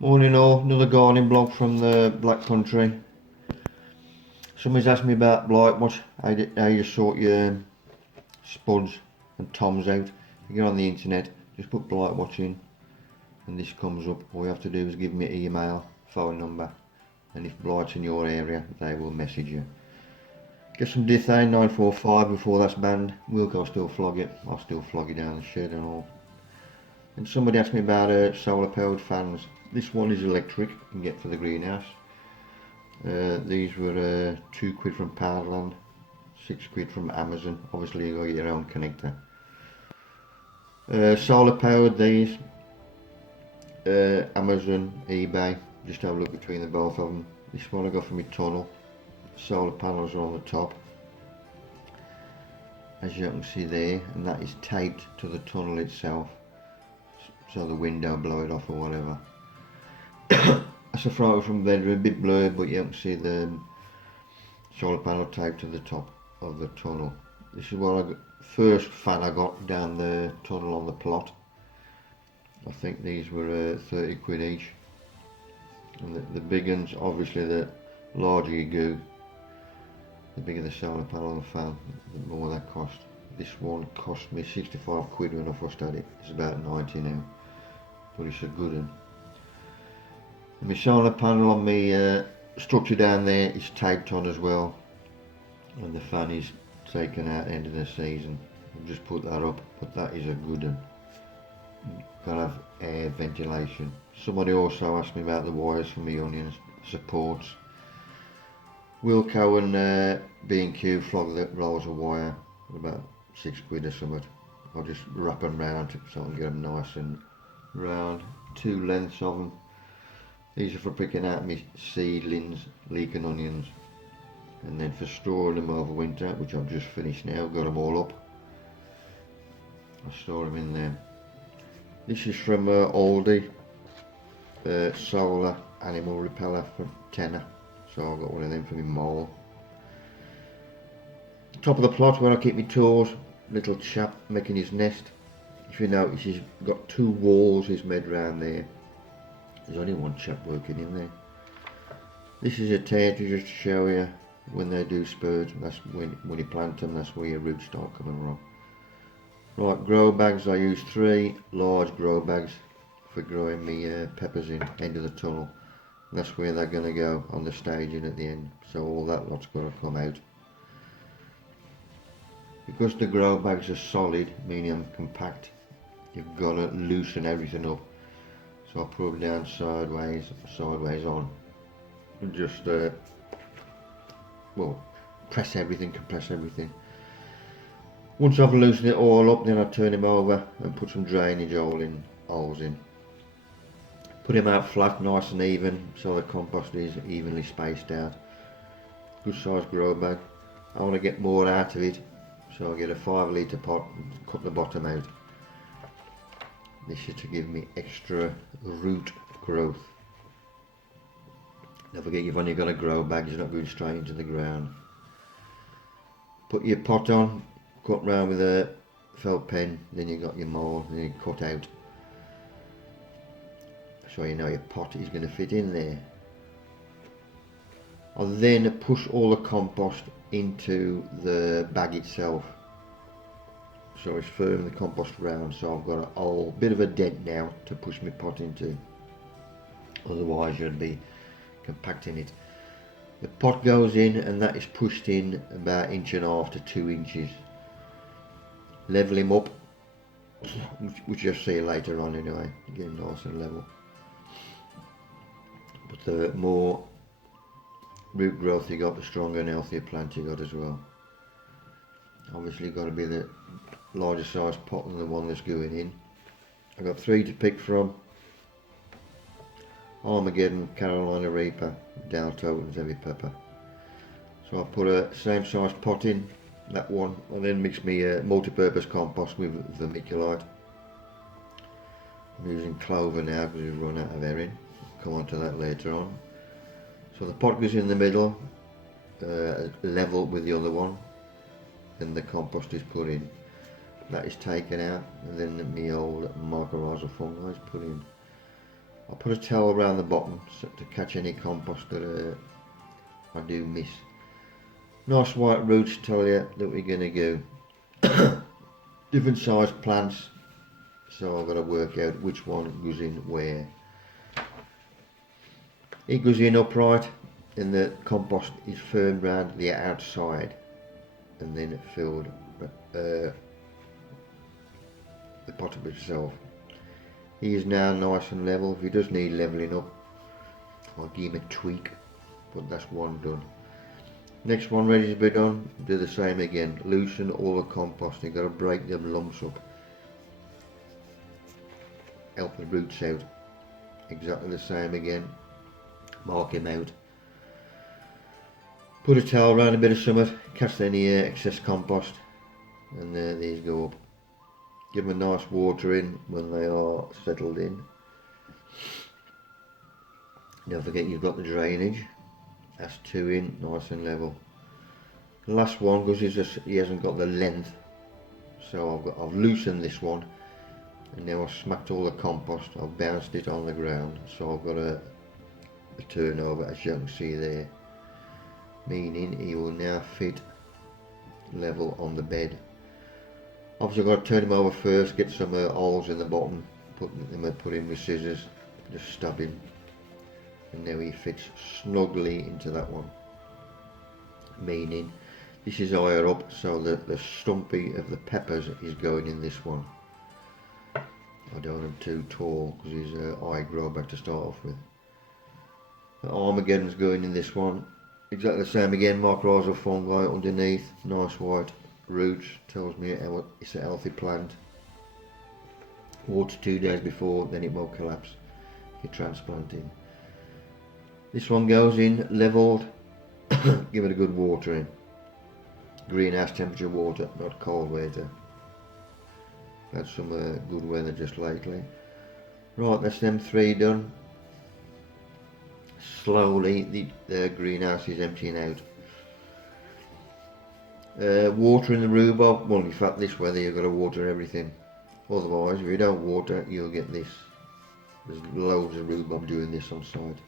Morning all, another gardening blog from the Black Country. Somebody's asked me about blight watch, how you sort your spuds and toms out. You get on the internet, just put blight watch in and this comes up. All you have to do is give me an email, phone number, and if blight's in your area, they will message you. Get some Dithane 945 before that's banned. Wilco still flog it, I'll still flog it down the shed and all. And somebody asked me about solar powered fans. This one is electric, you can get for the greenhouse. These were £2 from Powerland, £6 from Amazon. Obviously you got your own connector. Solar powered these, Amazon, eBay. Just have a look between the both of them. This one I got from my tunnel. Solar panels are on the top, as you can see there, and that is taped to the tunnel itself, so the wind don't blow it off or whatever. That's a photo from there, a bit blurred, but you can see the solar panel taped to the top of the tunnel. This is what first fan I got down the tunnel on the plot. I think these were £30 each. And the big ones, obviously the larger you go, the bigger the solar panel and the fan, the more that cost. This one cost me £65 when I first had it. It's about 90 now, but it's a good one. My solar panel on my structure down there is taped on as well, and the fan is taken out end of the season. I've just put that up, but that is a good one. Gotta have air ventilation. Somebody also asked me about the wires for my onions, supports. Wilco and B&Q flog the rolls of wire, about £6 or something. I'll just wrap them round so I can get them nice and round. 2 lengths of them. These are for picking out my seedlings, leeking onions, and then for storing them over winter, which I've just finished now, got them all up. I store them in there. This is from Aldi, solar animal repeller for tenner, so I've got one of them for my mole. Top of the plot where I keep my tools, little chap making his nest. If you notice, he's got 2 walls he's made round there. There's only one chap working in there. This is a tear to just show you when they do spurt. That's when you plant them, that's where your roots start coming from. Right, grow bags, I use 3 large grow bags for growing my peppers in, end of the tunnel. That's where they're going to go on the staging at the end, so all that lot's got to come out. Because the grow bags are solid, meaning compact, you've got to loosen everything up. So I'll put them down sideways on, and just press everything, compress everything. Once I've loosened it all up, then I turn them over and put some drainage holes in. Put them out flat, nice and even, so the compost is evenly spaced out. Good size grow bag. I want to get more out of it, so I get a 5 litre pot and cut the bottom out. This is to give me extra root growth. Don't forget, you've only got a grow bag, it's not going straight into the ground. Put your pot on, cut round with a felt pen, then you got your mould, then you cut out. So you know your pot is going to fit in there. I'll then push all the compost into the bag itself. So it's firm the compost round, so I've got a whole bit of a dent now to push my pot into. Otherwise you'd be compacting it. The pot goes in and that is pushed in about 1.5 to 2 inches. Level him up, which you'll see later on anyway, get him nice and level. But the more root growth you got, the stronger and healthier plant you got as well. Obviously got to be the larger size pot than the one that's going in. I've got 3 to pick from: Armageddon, Carolina Reaper, Dalton and Heavy Pepper. So I put a same size pot in, that one, and then mix my multi-purpose compost with vermiculite. I'm using clover now because we've run out of herring. Come on to that later on. So the pot goes in the middle, level with the other one, then the compost is put in. That is taken out, and then my old mycorrhizal fungi is put in. I'll put a towel around the bottom to catch any compost that I do miss. Nice white roots tell you that we're going to go. Different sized plants, so I've got to work out which one goes in where. It goes in upright and the compost is firmed round the outside and then filled the bottom itself. He is now nice and level. If he does need levelling up, I'll give him a tweak, but that's one done. Next one ready to be done, do the same again. Loosen all the compost, you've got to break them lumps up. Help the roots out. Exactly the same again. Mark him out. Put a towel around a bit of something, catch any excess compost, and these go up. Give them a nice water in when they are settled in. Don't forget you've got the drainage. That's 2 in, nice and level. The last one, because he hasn't got the length, so I've loosened this one, and now I've smacked all the compost. I've bounced it on the ground, so I've got a turnover, as you can see there, meaning he will now fit level on the bed. Obviously I've got to turn him over first, get some holes in the bottom, put in with scissors, just stab him, and now he fits snugly into that one, meaning this is higher up, so that the stumpy of the peppers is going in this one. I don't want him too tall because his eye grow back to start off with. The Armageddon's going in this one, exactly the same again. Mycorrhizal fungi underneath, nice white roots, tells me it's a healthy plant. Water 2 days before, then it won't collapse if you're transplanting. This one goes in levelled, give it a good watering. Greenhouse temperature water, not cold weather. Had some good weather just lately. Right, that's them 3 done. Slowly the greenhouse is emptying out. Watering the rhubarb, well in fact this weather you've got to water everything. Otherwise if you don't water you'll get this. There's loads of rhubarb doing this on site,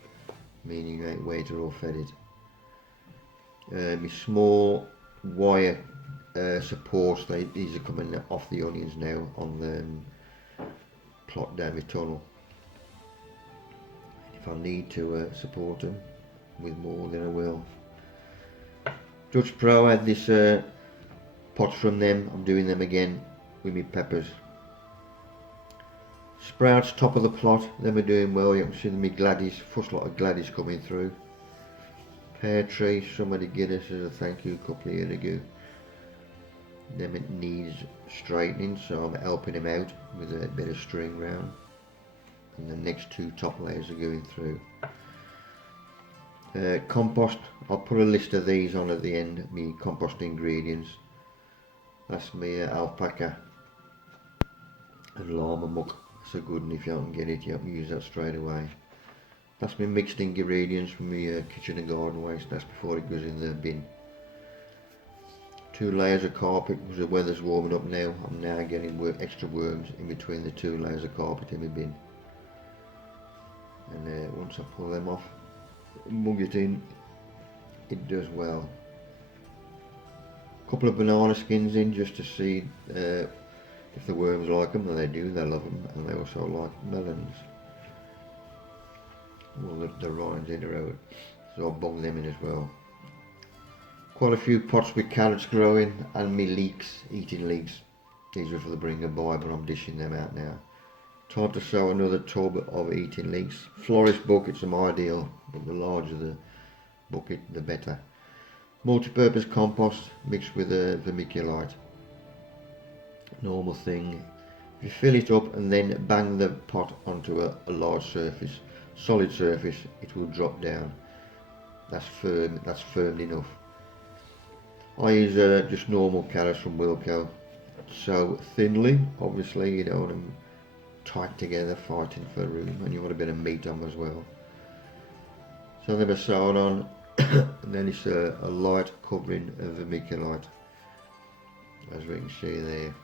meaning you ain't waited or fed it. My small wire supports, these are coming off the onions now on the plot down my tunnel. If I need to support them with more, then I will. Dutch Pro had this pots from them. I'm doing them again with my peppers. Sprouts top of the plot, them are doing well. You can see my Gladys, first lot of Gladys coming through. Pear tree, somebody get us as a thank you a couple of years ago. Them it needs straightening, so I'm helping him out with a bit of string round. And the next 2 top layers are going through. Compost, I'll put a list of these on at the end, my compost ingredients. That's my alpaca and llama muck. That's a good one. If you don't get it, you have to use that straight away. That's my mixed ingredients from my kitchen and garden waste. That's before it goes in the bin. 2 layers of carpet, because the weather's warming up now. I'm now getting extra worms in between the 2 layers of carpet in my bin. And once I pull them off, mug it in, it does well. A couple of banana skins in just to see if the worms like them, and they do, they love them, and they also like melons. Well, the rinds in are out, so I'll bung them in as well. Quite a few pots with carrots growing, and me leeks, eating leeks. These are for the bringer by, but I'm dishing them out now. Time to sow another tub of eating leeks. Florist buckets are ideal, but the larger the bucket the better. Multi-purpose compost mixed with a vermiculite. Normal thing. If you fill it up and then bang the pot onto a large surface, solid surface, it will drop down. That's firm enough. I use just normal carrots from Wilco. So thinly, obviously you don't want them tight together fighting for room, and you want a bit of meat on as well. So then I sew it on and then it's a light covering of vermiculite, as we can see there.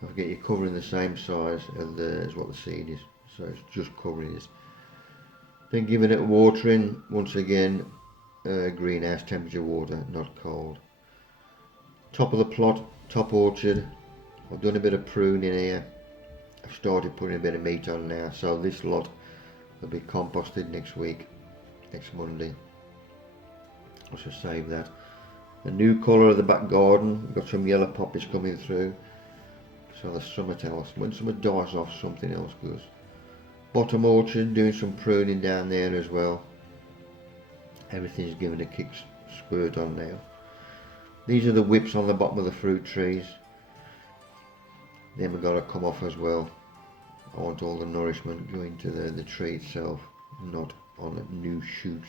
Don't forget you're covering the same size as what the seed is, so it's just covering it. Then giving it watering, once again, greenhouse temperature water, not cold. Top of the plot, top orchard, I've done a bit of pruning here. I've started putting a bit of meat on now, so this lot will be composted next week, next Monday. I should save that. The new colour of the back garden, we've got some yellow poppies coming through, so there's something else. When something dies off, something else goes. Bottom orchard, doing some pruning down there as well. Everything's given a kick spurt on now. These are the whips on the bottom of the fruit trees. Then we've got to come off as well. I want all the nourishment going to the tree itself, not on new shoots.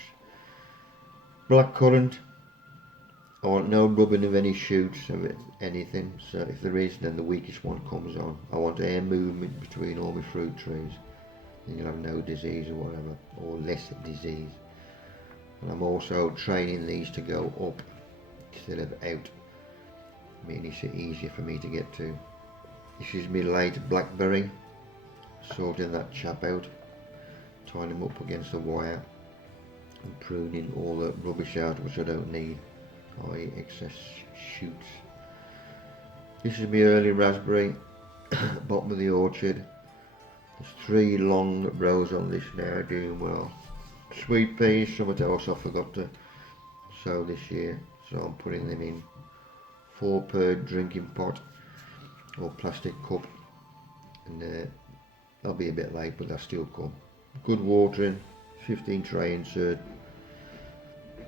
Black currant, I want no rubbing of any shoots of it, anything, so if there is, then the weakest one comes on. I want air movement between all my fruit trees, then you'll have no disease or whatever, or less disease. And I'm also training these to go up instead of out, making it easier for me to get to. This is my late blackberry, sorting that chap out, tying him up against the wire and pruning all the rubbish out which I don't need, i.e. excess shoots. This is my early raspberry, bottom of the orchard. There's 3 long rows on this now, doing well. Sweet peas, something else I forgot to sow this year, so I'm putting them in 4 per drinking pot or plastic cup, and they'll be a bit late, but they'll still come. Good watering, 15 tray insert,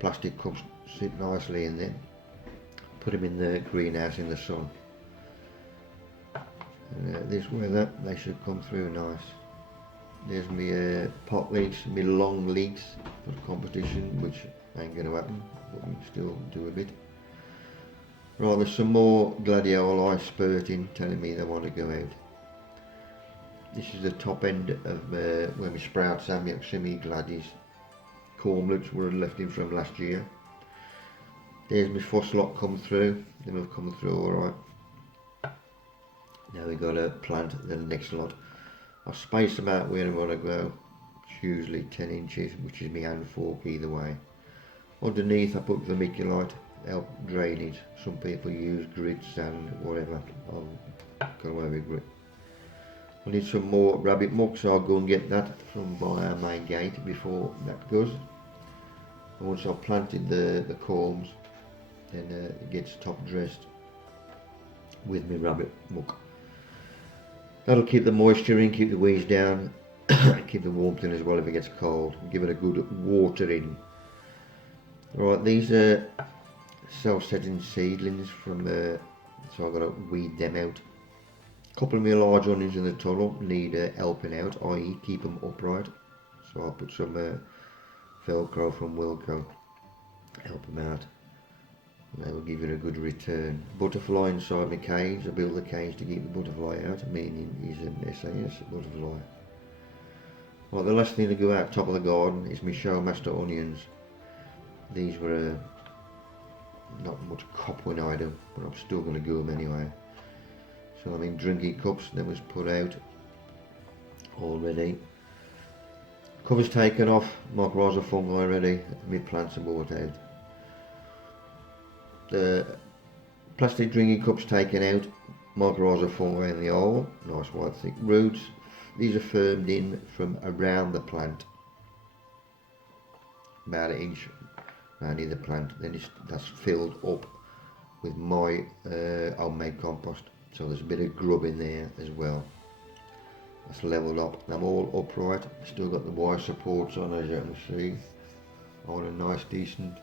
plastic cups sit nicely in there. Put them in the greenhouse in the sun. And this weather, they should come through nice. There's my pot leeks, my long leeks for the competition, which ain't going to happen, but we can still do a bit. Right, there's some more Gladiolus spurting, telling me they want to go out. This is the top end of where my sprouts are, my semi-gladies. Cormlets were left in from last year. There's my fuss lot come through, them have come through alright. Now we've got to plant the next lot. I'll space them out where I want to go. It's usually 10 inches, which is my hand fork either way. Underneath I put the Micky light, help drainage. Some people use grit, sand, whatever. I'll go away with grit. I need some more rabbit muck, so I'll go and get that from by our main gate before that goes. And once I've planted the corms, then it gets top dressed with my rabbit muck. That'll keep the moisture in, keep the weeds down, keep the warmth in as well if it gets cold, and give it a good watering. Right, these are self-setting seedlings from so I've got to weed them out. A couple of my large onions in the tunnel need helping out, i.e. keep them upright. So I'll put some Velcro from Wilco, help them out. And they will give you a good return. Butterfly inside my cage. I built the cage to keep the butterfly out, meaning he's an SAS butterfly. Well, the last thing to go out top of the garden is my Showmaster onions. These were not much coupling item, but I'm still going to go them anyway. So I'm in drinking cups, that was put out already. Cover's taken off, mycorrhizal fungi already, my plants are brought out. The plastic drinking cups taken out, mycorrhizal fungi in the hole, nice wide thick roots. These are firmed in from around the plant, about an inch around the plant. Then that's filled up with my homemade compost, so there's a bit of grub in there as well. That's levelled up. I'm all upright, still got the wire supports on, as you can see. I want a nice decent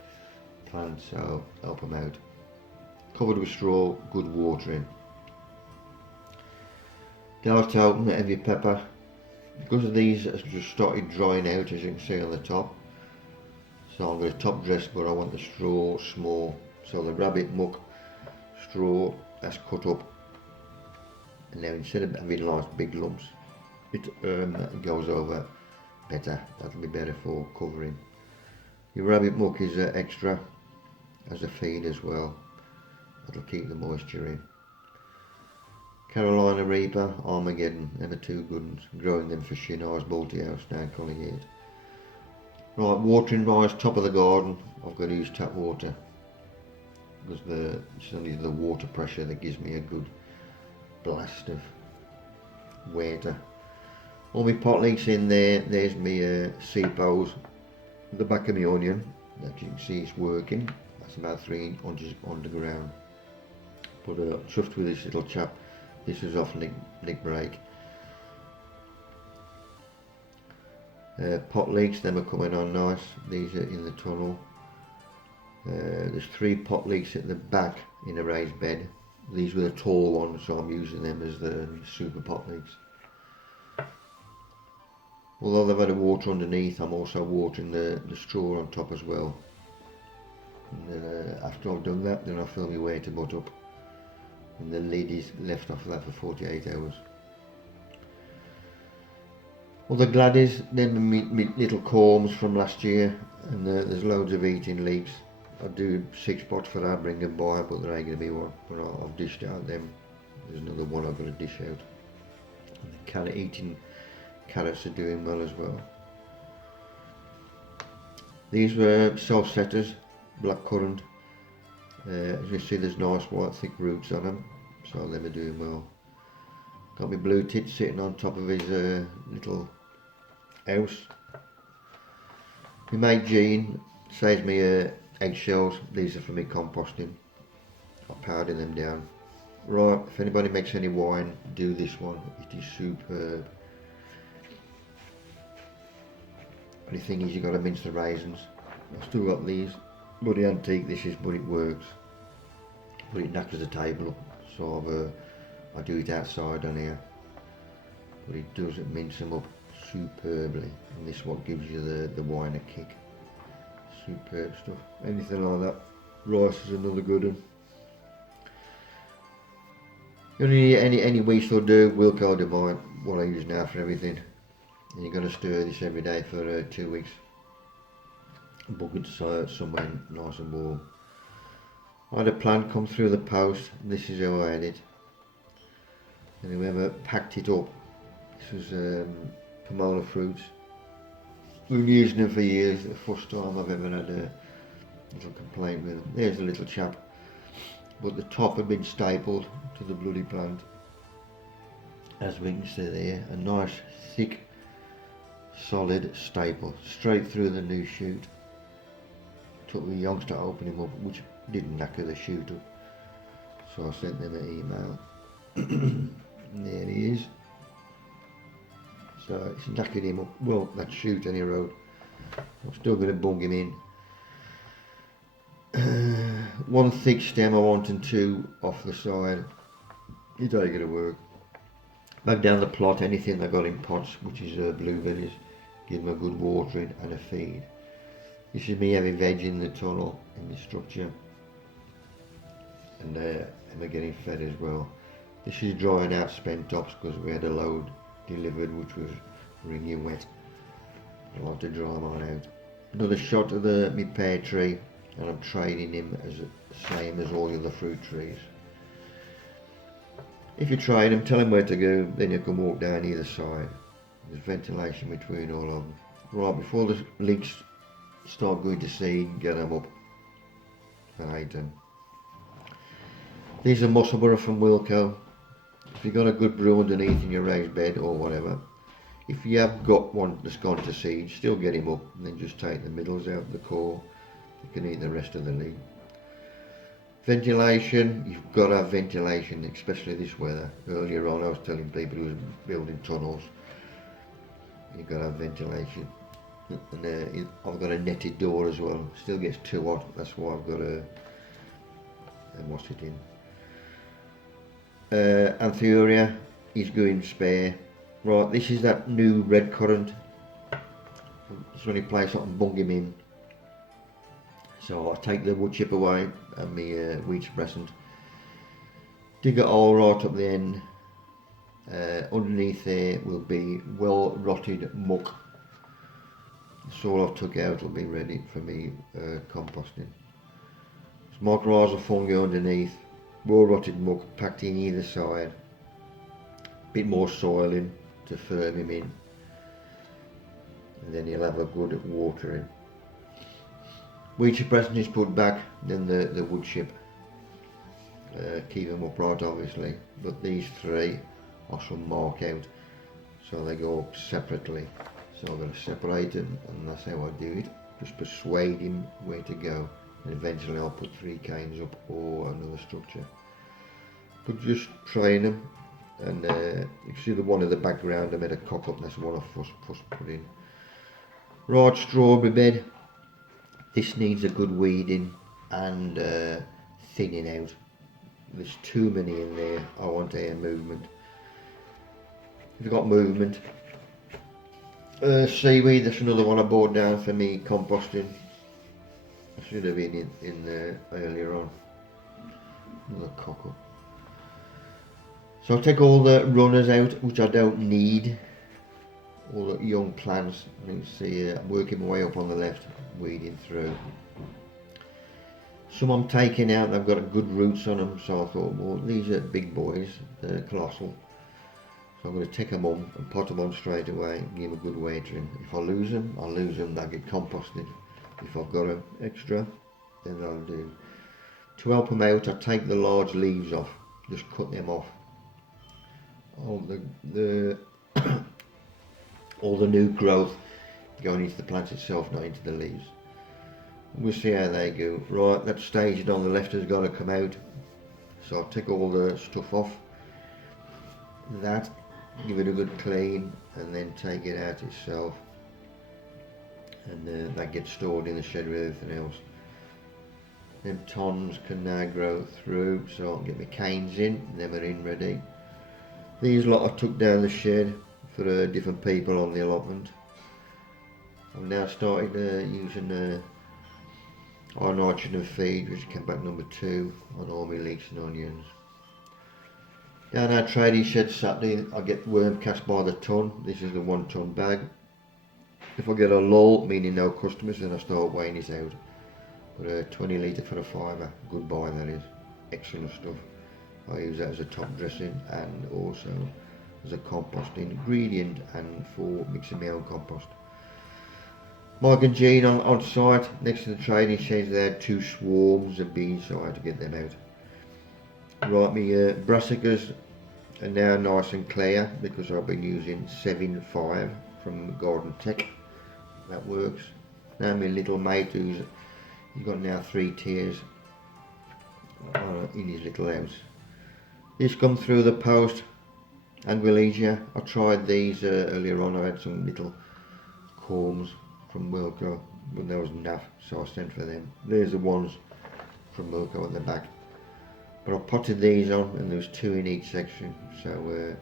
plant, so help them out. Covered with straw, good watering. Delta open, heavy pepper. Because of these has just started drying out, as you can see on the top. So I'm going to top dress, but I want the straw small. So the rabbit muck straw that's cut up. And now instead of having nice big lumps, it goes over better. That'll be better for covering. Your rabbit muck is extra as a feed as well. That'll keep the moisture in. Carolina Reaper, Armageddon, them are two good ones. Growing them for Shinnar's multi-house down Colligate. Right, watering wise, top of the garden, I've got to use tap water because it's only the water pressure that gives me a good blast of water. All my pot leeks in there, there's my seep hose. The back of my onion, that you can see it's working. That's about 3 inches underground. But chuffed with this little chap. This was off nick break. Pot leeks, them are coming on nice. These are in the tunnel. There's 3 pot leeks at the back in a raised bed. These were the tall ones, so I'm using them as the super pot leeks. Although they've had a water underneath, I'm also watering the straw on top as well. And then after I've done that, then I'll fill my water butt up. And the lid is left off of that for 48 hours. Well, the Gladiolus, then my little corms from last year, and there's loads of eating leaves. I do 6 pots for that, bring them by, but there ain't going to be one. But I've dished out them. There's another one I've got to dish out. And the eating carrots are doing well as well. These were self-setters, blackcurrant. As you see, there's nice white thick roots on them, so them are doing well. Got my blue tit sitting on top of his little house. My mate Jean saves me eggshells. These are for me composting. I powder them down. Right, if anybody makes any wine, do this one. It is superb. Only thing is, you got to mince the raisins. I've still got these. Bloody antique this is, but it works. But it knackers the table up. So I do it outside on here. But it does mince them up superbly. And this is what gives you the wine a kick. Superb stuff. Anything like that. Rice is another good one. You only need any wheat will do. Wilco do mine. What I use now for everything. And you're going to stir this every day for 2 weeks. Bucket somewhere nice and warm. I had a plant come through the post. This is how I had it. And whoever packed it up. This was pomona fruits. We've been using them for years. The first time I've ever had a little complaint with them. There's a little chap. But the top had been stapled to the bloody plant. As we can see there, a nice thick solid staple straight through the new shoot. Took the youngster to open him up, which didn't knacker the shoot up. So I sent them an email. There he is. So it's knackered him up. Well, that shoot any road. I'm still going to bung him in. One thick stem I want and 2 off the side. It ain't going to work. Back down the plot, anything I got in pots, which is blueberries, give them a good watering and a feed. This is me having veg in the tunnel, in the structure. And I'm getting fed as well. This is drying out spent tops because we had a load delivered which was wringing wet. I like to dry mine out. Another shot of my pear tree, and I'm trading him as the same as all the other fruit trees. If you trade them, tell them where to go, then you can walk down either side. There's ventilation between all of them. Right, before the leeks start going to seed, get them up and eat them. These are Musselburgh from Wilco. If you've got a good brew underneath in your raised bed or whatever, if you have got one that's gone to seed, still get him up and then just take the middles out, the core. You can eat the rest of the leaf. Ventilation, you've got to have ventilation, especially this weather. Earlier on I was telling people who was building tunnels, you've got to have ventilation. And I've got a netted door as well. Still gets too hot, that's why I've got to wash it in. Anthurium is going spare. Right, this is that new red currant. It's the only place I can bung him in. So I take the wood chip away and my wheat suppressant. Dig it all right up the end. Underneath there will be well rotted muck. That's all I took out will be ready for me composting. Mycorrhizal fungi underneath, well rotted muck packed in either side. bit more soil in to firm him in, and then he'll have a good watering. Weed suppressant is put back, then the wood chip. Keep them upright obviously, but these three I shall mark out so they go up separately. So I'm going to separate them, and that's how I do it. Just persuade him where to go, and eventually I'll put 3 canes up or another structure. But just train them, and you see the one in the background I made a cock up, that's the one I first put in. Right, strawberry bed. This needs a good weeding and thinning out. There's too many in there. I want air movement. If you've got movement, seaweed, that's another one I bought down for me composting. I should have been in there earlier on. Another cock up. So I'll take all the runners out, which I don't need. All the young plants. You can see I'm working my way up on the left, weeding through. Some I'm taking out, they've got good roots on them, so I thought, well, these are big boys, they're colossal. So I'm going to take them on and pot them on straight away and give them a good watering. If I lose them, I'll lose them, they'll get composted. If I've got them extra, then I'll do. To help them out, I take the large leaves off, just cut them off. All the all the new growth going into the plant itself, not into the leaves. We'll see how they go. Right, that staging on the left has got to come out. So I'll take all the stuff off. That, give it a good clean, and then take it out itself. And that gets stored in the shed with everything else. Them tons can now grow through, so I'll get my canes in, them are in ready. These lot I took down the shed for different people on the allotment. I've now started using high nitrogen feed, which came back number 2 on all my leeks and onions. Down our trading shed Saturday, I get worm cast by the ton. This is the 1 ton bag. If I get a lull, meaning no customers, then I start weighing it out. But 20 litre for a fiver, good buy that is. Excellent stuff. I use that as a top dressing and also as a compost ingredient and for mixing my own compost. Mike and Jean on site next to the trading sheds, they had 2 swarms of bees, so I had to get them out. Right, my brassicas are now nice and clear because I've been using 7.5 from Garden Tech. That works. Now my little mate who's got now 3 tiers in his little house. This come through the post, Anguillesia. I tried these earlier on. I had some little corms from Wilco, but there was enough, so I sent for them. There's the ones from Wilco at the back. But I potted these on, and there was 2 in each section, so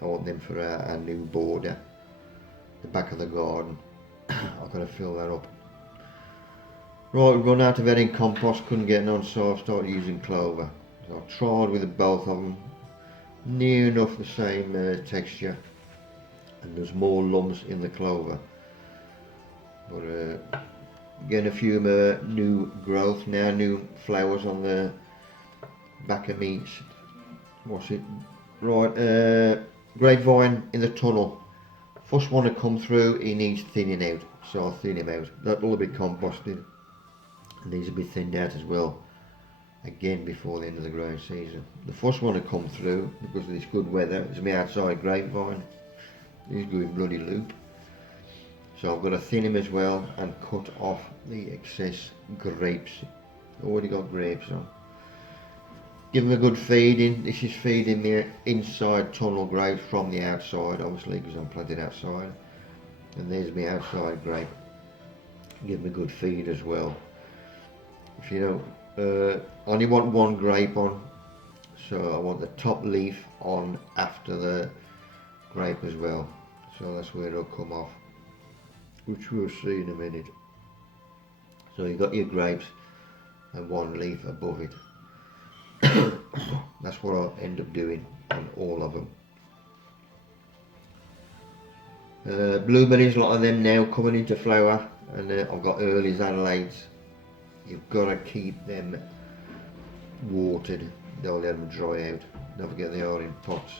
I want them for our new border, the back of the garden. I've got to fill that up. Right, we run out of any compost, couldn't get none, so I started using clover. So I tried with both of them, near enough the same texture, and there's more lumps in the clover. But getting a few new growth now, new flowers on the back of me. What's it? Right, grapevine in the tunnel. First one to come through, he needs thinning out, so I'll thin him out. That'll be composted, and these will be thinned out as well. Again before the end of the growing season. The first one to come through because of this good weather is my outside grapevine. He's going bloody loop. So I've got to thin him as well and cut off the excess grapes. Already got grapes on. Give him a good feeding. This is feeding me inside tunnel grapes from the outside, obviously, because I'm planted outside. And there's my outside grape. Give him a good feed as well. If you know, I only want 1 grape on, so I want the top leaf on after the grape as well. So that's where it'll come off, which we'll see in a minute. So you've got your grapes and 1 leaf above it. That's what I'll end up doing on all of them. Blueberries, a lot of them now coming into flower, and I've got early Adelaides. You've got to keep them watered, don't let them dry out. Don't forget they are in pots.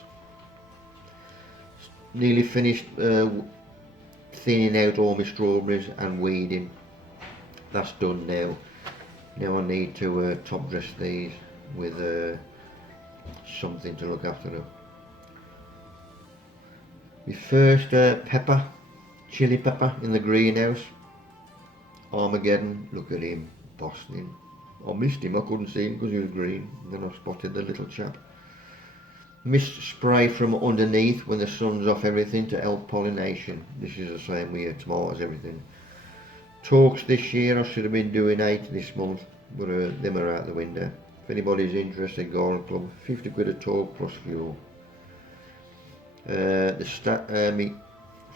nearly finished thinning out all my strawberries and weeding. That's done now. Now I need to top dress these with something to look after them. My first pepper, chili pepper in the greenhouse. Armageddon, look at him, bossing. I missed him, I couldn't see him because he was green. Then I spotted the little chap. Mist spray from underneath when the sun's off everything to help pollination. This is the same with tomatoes, everything. Talks this year, I should have been doing 8 this month, but them are out the window. If anybody's interested, Garden Club, 50 quid a talk plus fuel. My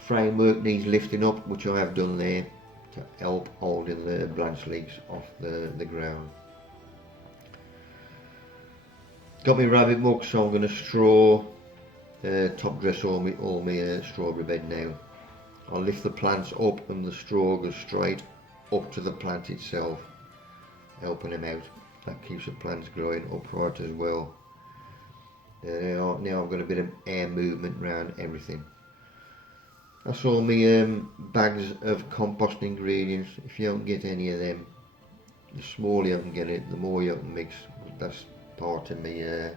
framework needs lifting up, which I have done there to help holding the branch leaves off the ground. Got my rabbit muck, so I'm going to top dress all my strawberry bed now. I'll lift the plants up and the straw goes straight up to the plant itself, helping them out. That keeps the plants growing upright as well. Now I've got a bit of air movement around everything. That's all my bags of compost ingredients. If you don't get any of them, the smaller you can get it, the more you can mix. That's part of my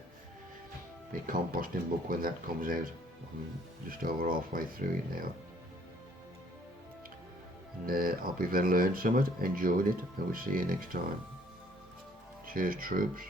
composting book when that comes out. I'm just over halfway through it now. And I hope you've learned something, enjoyed it, and we'll see you next time. Cheers, troops.